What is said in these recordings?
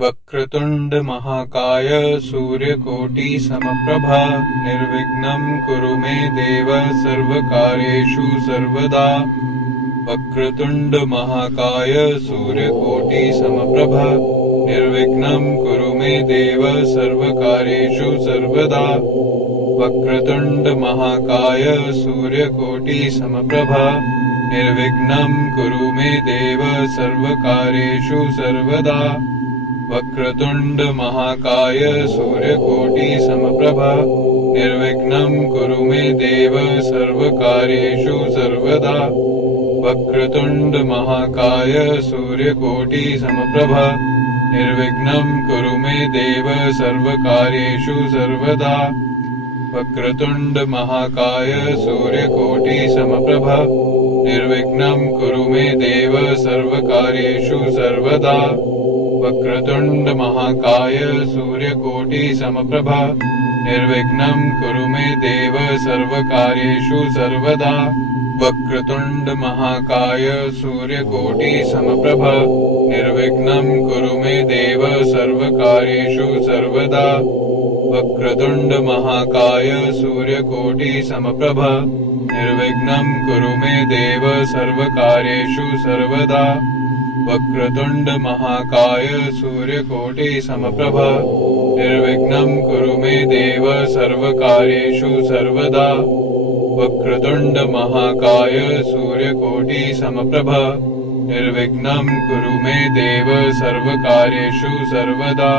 वक्रतुंड महाकाय सूर्यकोटि समप्रभा निर्विघ्नं कुरु मे देव सर्वकार्येषु सर्वदा। वक्रतुंड महाकाय सूर्यकोटि समप्रभा निर्विघ्नं कुरु मे देव सर्वकार्येषु सर्वदा। वक्रतुंड महाकाय सूर्यकोटि समप्रभा निर्विघ्नं कुरु मे देव सर्वकार्येषु सर्वदा। वक्रतुंड महाकाय सूर्यकोटि समप्रभा निर्विघ्नं कुरु मे देव सर्वकार्येषु सर्वदा। वक्रतुंड महाकाय सूर्यकोटि समप्रभा निर्विघ्नं कुरु मे देव सर्वकार्येषु सर्वदा। वक्रतुंड महाकाय सूर्यकोटि समप्रभा निर्विघ्नं कुरु मे देव सर्वकार्येषु सर्वदा। वक्रतुंड महाकाय सूर्यकोटि समप्रभा निर्विघ्नं कुरु मे देव सर्वकार्येषु सर्वदा। वक्रतुंड महाकाय सूर्यकोटि समप्रभा निर्विघ्नं कुरु मे देव सर्वकार्येषु सर्वदा। वक्रतुंड महाकाय सूर्यकोटि समप्रभा निर्विघ्नं कुरु मे देव सर्वकार्येषु सर्वदा। वक्रतुंड महाकाय सूर्यकोटि समप्रभा निर्विघ्नं कुरु मे देव सर्वकार्येषु सर्वदा। वक्रतुंड महाकाय सूर्यकोटि समप्रभा निर्विघ्नं कुरु मे देव सर्वकार्येषु सर्वदा।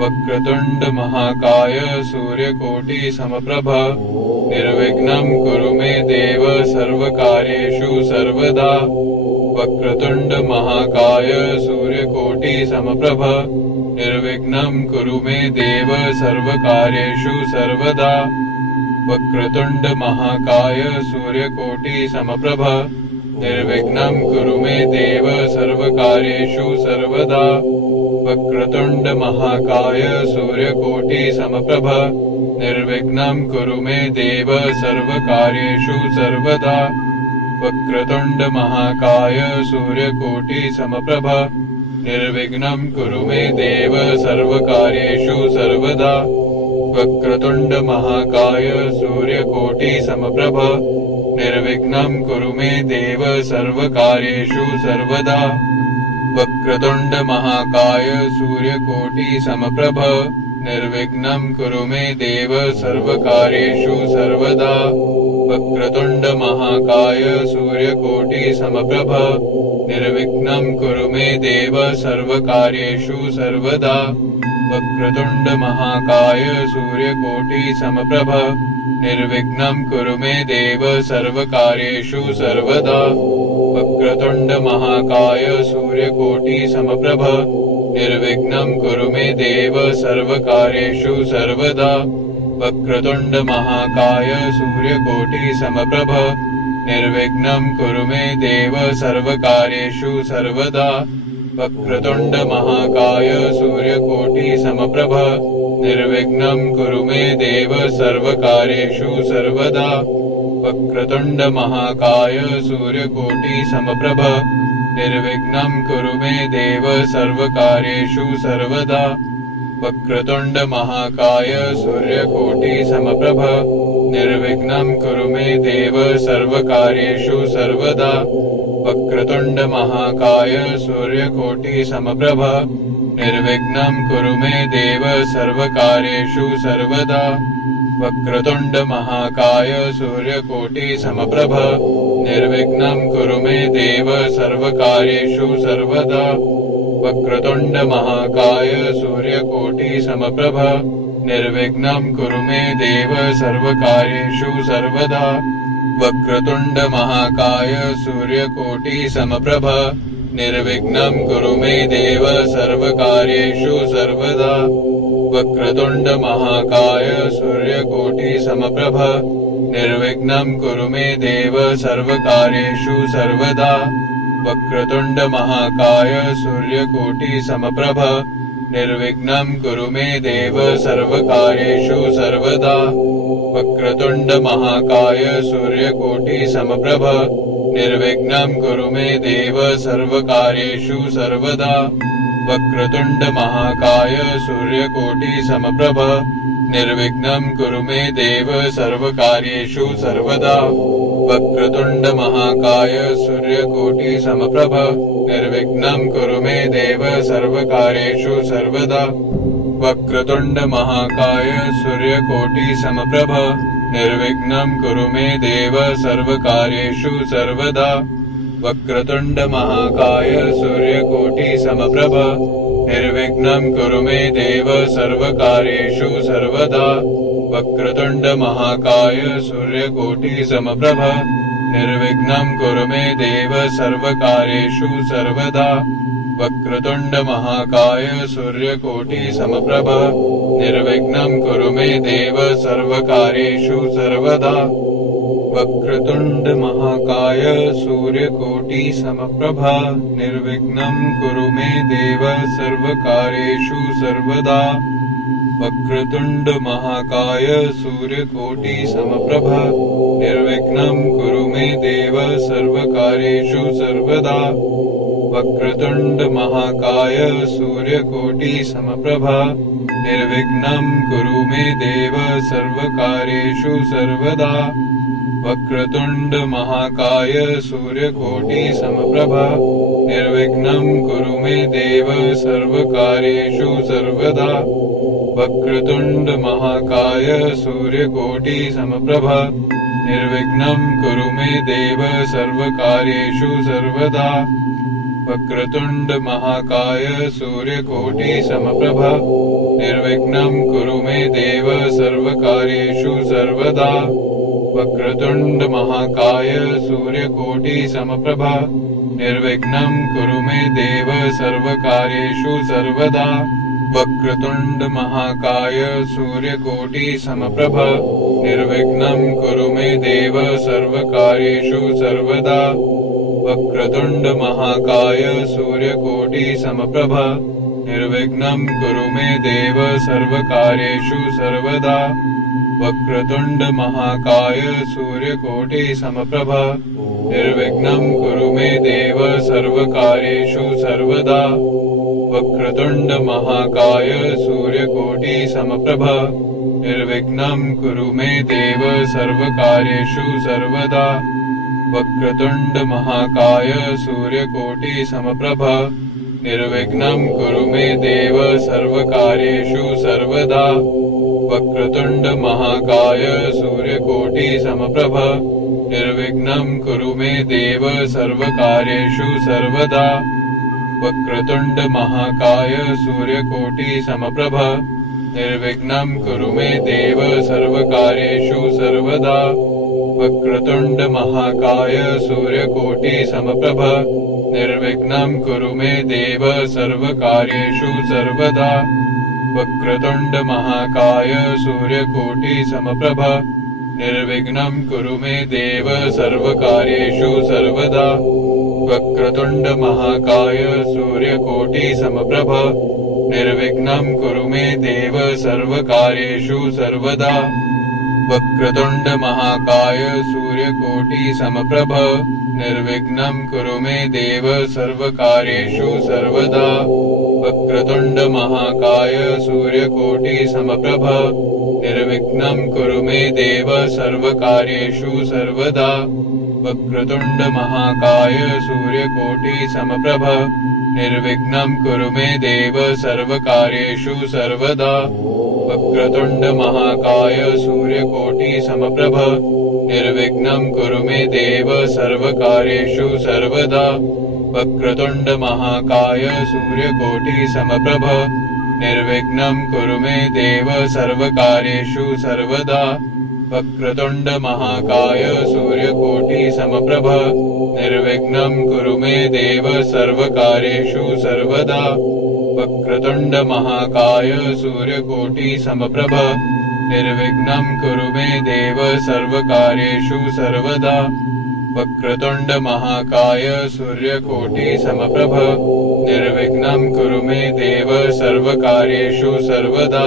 वक्रतुंड महाकाय सूर्यकोटि समप्रभा निर्विघ्नं कुरु मे देव सर्वकार्येषु सर्वदा। वक्रतुंड महाकाय सूर्यकोटि समप्रभा निर्विघ्नं कुरु मे देव सर्वकार्येषु सर्वदा। वक्रतुंड महाकाय सूर्यकोटि समप्रभा निर्विघ्नं कुरु मे देव सर्वकार्येषु सर्वदा। वक्रतुंड महाकाय सूर्यकोटि समप्रभा निर्विघ्नं कुरु मे देव सर्वकार्येषु सर्वदा। वक्रतुंड महाकाय सूर्यकोटि समप्रभा निर्विघ्नं कुरु मे देव सर्वकार्येषु सर्वदा। वक्रतुंड महाकाय सूर्यकोटि समप्रभा निर्विघ्नं कुरु मे देव सर्वकार्येषु सर्वदा। वक्रतुंड महाकाय सूर्यकोटि समप्रभा निर्विघ्नं कुरु मे देव सर्वकार्येषु सर्वदा। वक्रतुंड महाकाय सूर्यकोटि समप्रभा निर्विघ्नं कुरु मे देव सर्वकार्येषु सर्वदा। वक्रतुंड महाकाय सूर्यकोटि समप्रभा निर्विघ्नं कुरु मे देव सर्वकार्येषु सर्वदा। वक्रतुंड महाकाय सूर्यकोटि समप्रभा निर्विघ्नं कुरु मे देव सर्वकार्येषु सर्वदा। वक्रतुंड महाकाय सूर्यकोटि समप्रभा निर्विघ्नं कुरु मे देव सर्वकार्येषु सर्वदा। वक्रतुंड महाकाय सूर्यकोटि समप्रभा निर्विघ्नं कुरु मे देव सर्वकार्येषु सर्वदा। वक्रतुंड महाकाय सूर्यकोटि समप्रभा निर्विघ्नं कुरु मे देव सर्वकार्येषु सर्वदा। वक्रतुंड महाकाय सूर्यकोटि समप्रभा निर्विघ्नं कुरु मे देव सर्वकार्येषु सर्वदा। वक्रतुंड महाकाय सूर्यकोटि समप्रभा निर्विघ्नं कुरु मे देव सर्वकार्येषु सर्वदा। वक्रतुंड महाकाय सूर्यकोटि समप्रभा निर्विघ्नं कुरु मे देव सर्वकार्येषु सर्वदा। वक्रतुंड महाकाय सूर्यकोटि समप्रभा निर्विघ्नं कुरु मे देव सर्वकार्येषु सर्वदा। वक्रतुंड महाकाय सूर्यकोटि समप्रभा निर्विघ्नं कुरु मे देव सर्वकार्येषु सर्वदा। वक्रतुंड महाकाय सूर्यकोटि समप्रभा निर्विघ्नं कुरु मे देव सर्वकार्येषु सर्वदा। वक्रतुंड महाकाय सूर्यकोटि समप्रभा निर्विघ्नं कुरु मे देव सर्वकार्येषु सर्वदा। वक्रतुंड महाकाय सूर्यकोटि समप्रभा निर्विघ्नं कुरु मे देव सर्वकार्येषु सर्वदा। वक्रतुण्ड महाकाय सूर्यकोटि समप्रभ निर्विघ्नं कुरु मे देव सर्वकार्येषु सर्वदा वक्रतुण्ड महाकाय सूर्यकोटि समप्रभ निर्विघ्नं कुरु मे देव सर्वकार्येषु सर्वदा वक्रतुण्ड महाकाय सूर्यकोटि समप्रभ निर्विघ्नं कुरु मे देव सर्वकार्येषु सर्वदा वक्रतुण्ड महाकाय सूर्यकोटि समप्रभ निर्विघ्नं कुरु मे देव सर्वकार्येषु सर्वदा वक्रतुण्ड महाकाय सूर्यकोटि समप्रभ निर्विघ्नं कुरु मे देव सर्वकार्येषु सर्वदा वक्रतुण्ड महाकाय सूर्यकोटि समप्रभ निर्विघ्नं कुरु मे देव सर्वकार्येषु सर्वदा वक्रतुण्ड महाकाय सूर्यकोटि समप्रभ निर्विघ्नं कुरु मे देव सर्वकार्येषु सर्वदा वक्रतुण्ड महाकाय सूर्यकोटि समप्रभ निर्विघ्नं कुरु मे देव सर्वकार्येषु सर्वदा वक्रतुण्ड महाकाय सूर्यकोटि समप्रभ निर्विघ्नं कुरु मे देव सर्वकार्येषु सर्वदा वक्रतुण्ड महाकाय सूर्यकोटि समप्रभ निर्विघ्नं कुरु मे देव सर्वकार्येषु सर्वदा वक्रतुण्ड महाकाय सूर्यकोटि समप्रभ निर्विघ्नं कुरु मे देव सर्वकार्येषु सर्वदा वक्रतुण्ड महाकाय सूर्यकोटि समप्रभ निर्विघ्नं कुरु मे देव सर्वकार्येषु सर्वदा वक्रतुण्ड महाकाय सूर्यकोटि समप्रभ निर्विघ्नं कुरु मे देव सर्वकार्येषु सर्वदा वक्रतुण्ड महाकाय सूर्यकोटि समप्रभ निर्विघ्नं कुरु मे देव सर्वकार्येषु सर्वदा वक्रतुण्ड महाकाय सूर्यकोटि समप्रभ निर्विघ्नं कुरु मे देव सर्वकार्येषु सर्वदा वक्रतुण्ड महाकाय सूर्यकोटि समप्रभ निर्विघ्नं कुरु मे देव सर्वकार्येषु सर्वदा वक्रतुण्ड महाकाय सूर्यकोटि समप्रभ निर्विघ्नं कुरु मे देव सर्वकार्येषु सर्वदा वक्रतुण्ड महाकाय सूर्यकोटि समप्रभ निर्विघ्नं कुरु मे देव सर्वकार्येषु सर्वदा वक्रतुण्ड महाकाय सूर्यकोटि समप्रभ निर्विघ्नं कुरु मे देव सर्वकार्येषु सर्वदा वक्रतुण्ड महाकाय सूर्यकोटि समप्रभ निर्विघ्नं कुरु मे देव सर्वकार्येषु सर्वदा वक्रतुण्ड महाकाय सूर्यकोटि समप्रभ निर्विघ्नं कुरु मे देव सर्वकार्येषु सर्वदा वक्रतुण्ड महाकाय सूर्यकोटि समप्रभ निर्विघ्नं कुरु मे देव सर्वकार्येषु सर्वदा वक्रतुण्ड महाकाय सूर्यकोटि समप्रभ निर्विघ्नं कुरु मे देव सर्वकार्येषु सर्वदा वक्रतुण्ड महाकाय सूर्यकोटि समप्रभ निर्विघ्नं कुरु मे देव सर्वकार्येषु सर्वदा वक्रतुण्ड महाकाय सूर्यकोटि समप्रभ निर्विघ्नं कुरु मे देव सर्वकार्येषु सर्वदा वक्रतुण्ड महाकाय सूर्यकोटि समप्रभ निर्विघ्नं कुरु मे देव सर्वकार्येषु सर्वदा वक्रतुण्ड महाकाय सूर्यकोटि समप्रभ निर्विघ्नं कुरु मे देव सर्वकार्येषु सर्वदा वक्रतुण्ड महाकाय सूर्यकोटि समप्रभ निर्विघ्नं कुरु मे देव सर्वकार्येषु सर्वदा वक्रतुण्ड महाकाय सूर्यकोटि समप्रभ निर्विघ्नं कुरु मे देव सर्वकार्येषु सर्वदा वक्रतुण्ड महाकाय सूर्यकोटि समप्रभ निर्विघ्नं कुरु मे देव सर्वकार्येषु सर्वदा वक्रतुण्ड महाकाय सूर्यकोटि समप्रभ निर्विघ्नं कुरु मे देव सर्वकार्येषु सर्वदा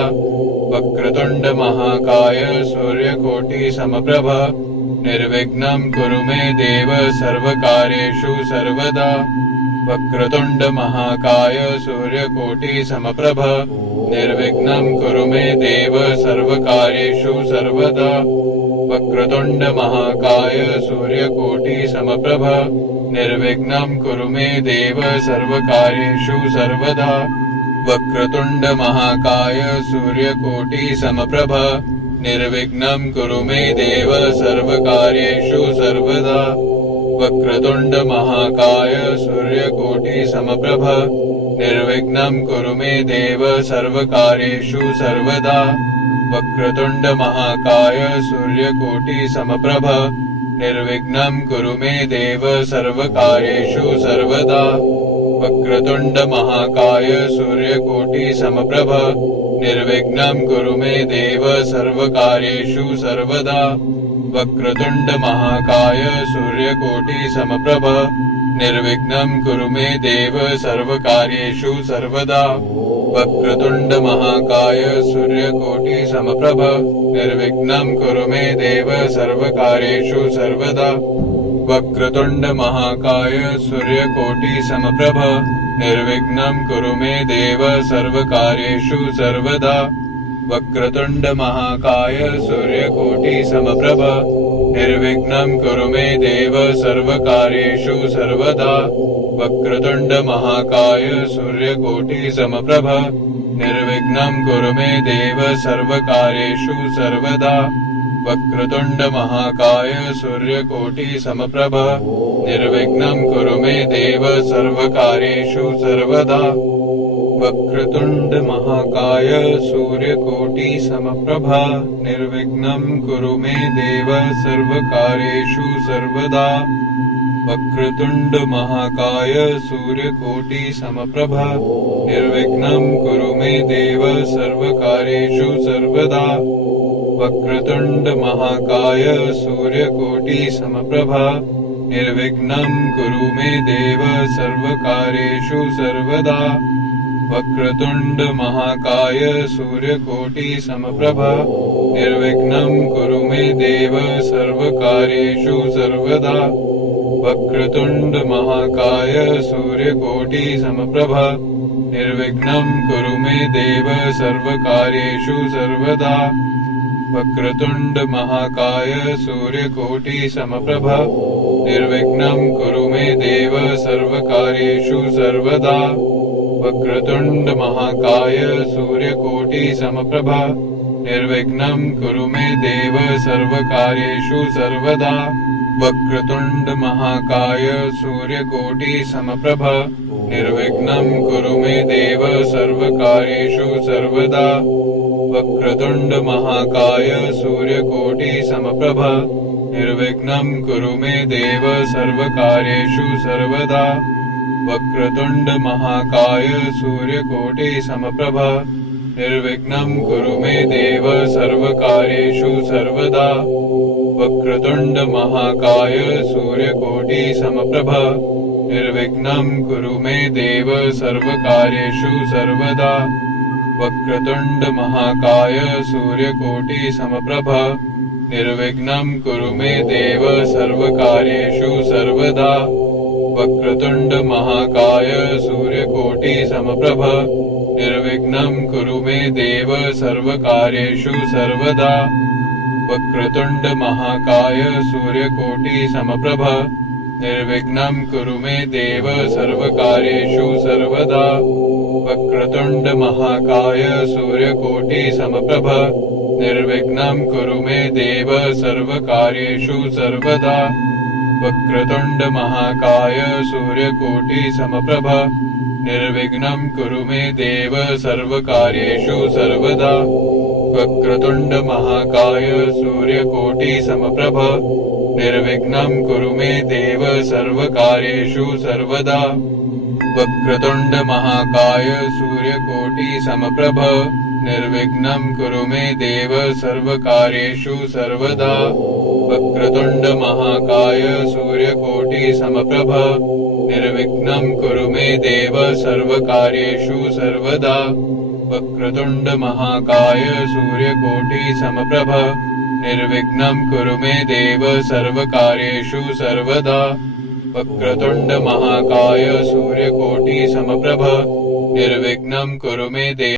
वक्रतुण्ड महाकाय सूर्यकोटि समप्रभ निर्विघ्नं कुरु मे देव सर्वकार्येषु सर्वदा वक्रतुण्ड महाकाय सूर्यकोटि समप्रभ निर्विघ्नं कुरु मे देव सर्वकार्येषु सर्वदा वक्रतुण्ड महाकाय सूर्यकोटि समप्रभ निर्विघ्नं कुरु मे देव सर्वकार्येषु सर्वदा वक्रतुण्ड महाकाय सूर्यकोटि समप्रभ निर्विघ्नं कुरु मे देव सर्वकार्येषु सर्वदा वक्रतुण्ड महाकाय सूर्यकोटि समप्रभ निर्विघ्नं कुरु मे देव सर्वकार्येषु सर्वदा वक्रतुण्ड महाकाय सूर्यकोटि समप्रभ निर्विघ्नं कुरु मे देव सर्वकार्येषु सर्वदा वक्रतुण्ड महाकाय सूर्यकोटि समप्रभ निर्विघ्नं कुरु मे देव सर्वकार्येषु सर्वदा वक्रतुण्ड महाकाय सूर्यकोटि समप्रभ निर्विघ्नं कुरु मे देव सर्वकार्येषु सर्वदा वक्रतुण्ड महाकाय सूर्यकोटि समप्रभ निर्विघ्नं कुरु मे देव सर्वकार्येषु सर्वदा वक्रतुण्ड महाकाय सूर्यकोटि समप्रभ निर्विघ्नं कुरु मे देव सर्वकार्येषु सर्वदा वक्रतुण्ड महाकाय सूर्यकोटि समप्रभ निर्विघ्नं कुरु मे देव सर्वकार्येषु सर्वदा वक्रतुण्ड महाकाय सूर्यकोटि समप्रभ निर्विघ्नं कुरु मे देव सर्वकार्येषु सर्वदा वक्रतुण्ड महाकाय सूर्यकोटि समप्रभ निर्विघ्नं कुरु मे देव सर्वकार्येषु सर्वदा वक्रतुण्ड महाकाय सूर्यकोटि समप्रभ निर्विघ्नं कुरु मे देव सर्वकार्येषु सर्वदा वक्रतुण्ड महाकाय सूर्यकोटि समप्रभ निर्विघ्नं कुरु मे देव सर्वकार्येषु सर्वदा वक्रतुण्ड महाकाय सूर्यकोटि समप्रभ निर्विघ्नं कुरु मे देव सर्वकार्येषु सर्वदा वक्रतुण्ड महाकाय सूर्यकोटि समप्रभ निर्विघ्नं कुरु मे देव सर्वकार्येषु सर्वदा वक्रतुण्ड महाकाय सूर्यकोटि समप्रभ निर्विघ्नं कुरु मे देव सर्वकार्येषु सर्वदा वक्रतुण्ड महाकाय सूर्यकोटि समप्रभ निर्विघ्नं कुरु मे देव सर्वकार्येषु सर्वदा वक्रतुण्ड महाकाय सूर्यकोटि समप्रभ निर्विघ्नं कुरु मे देव सर्वकार्येषु सर्वदा वक्रतुण्ड महाकाय सूर्यकोटि समप्रभ निर्विघ्नं कुरु मे देव सर्वकार्येषु सर्वदा वक्रतुण्ड महाकाय सूर्यकोटि समप्रभ निर्विघ्नं कुरु मे देव सर्वकार्येषु सर्वदा वक्रतुण्ड महाकाय सूर्यकोटि समप्रभ निर्विघ्नं कुरु मे देव सर्वकार्येषु सर्वदा वक्रतुण्ड महाकाय सूर्यकोटि समप्रभ निर्विघ्नं कुरु मे देव सर्वकार्येषु सर्वदा वक्रतुण्ड महाकाय सूर्यकोटि समप्रभ निर्विघ्नं कुरु मे देव सर्वकार्येषु सर्वदा वक्रतुण्ड महाकाय सूर्यकोटि समप्रभ निर्विघ्नं कुरु मे देव सर्वकार्येषु सर्वदा वक्रतुण्ड महाकाय सूर्यकोटि समप्रभ निर्विघ्नं कुरु मे देव सर्वकार्येषु सर्वदा वक्रतुण्ड महाकाय सूर्यकोटि समप्रभ निर्विघ्नं कुरु मे देव सर्वकार्येषु सर्वदा वक्रतुण्ड महाकाय सूर्यकोटि समप्रभ निर्विघ्नं कुरु मे देव सर्वकार्येषु सर्वदा वक्रतुण्ड महाकाय सूर्यकोटि समप्रभ निर्विघ्नं कुरु मे देव सर्वकार्येषु सर्वदा वक्रतुण्ड महाकाय सूर्यकोटि समप्रभ निर्विघ्नं कुरु मे देव सर्वकार्येषु सर्वदा वक्रतुण्ड महाकाय सूर्यकोटि समप्रभ निर्विघ्नं कुरु मे देव सर्वकार्येषु सर्वदा वक्रतुण्ड महाकाय सूर्यकोटि समप्रभ निर्विघ्नं कुरु मे देव सर्वकार्येषु सर्वदा वक्रतुण्ड महाकाय सूर्यकोटि समप्रभ निर्विघ्नं कुरु मे देव।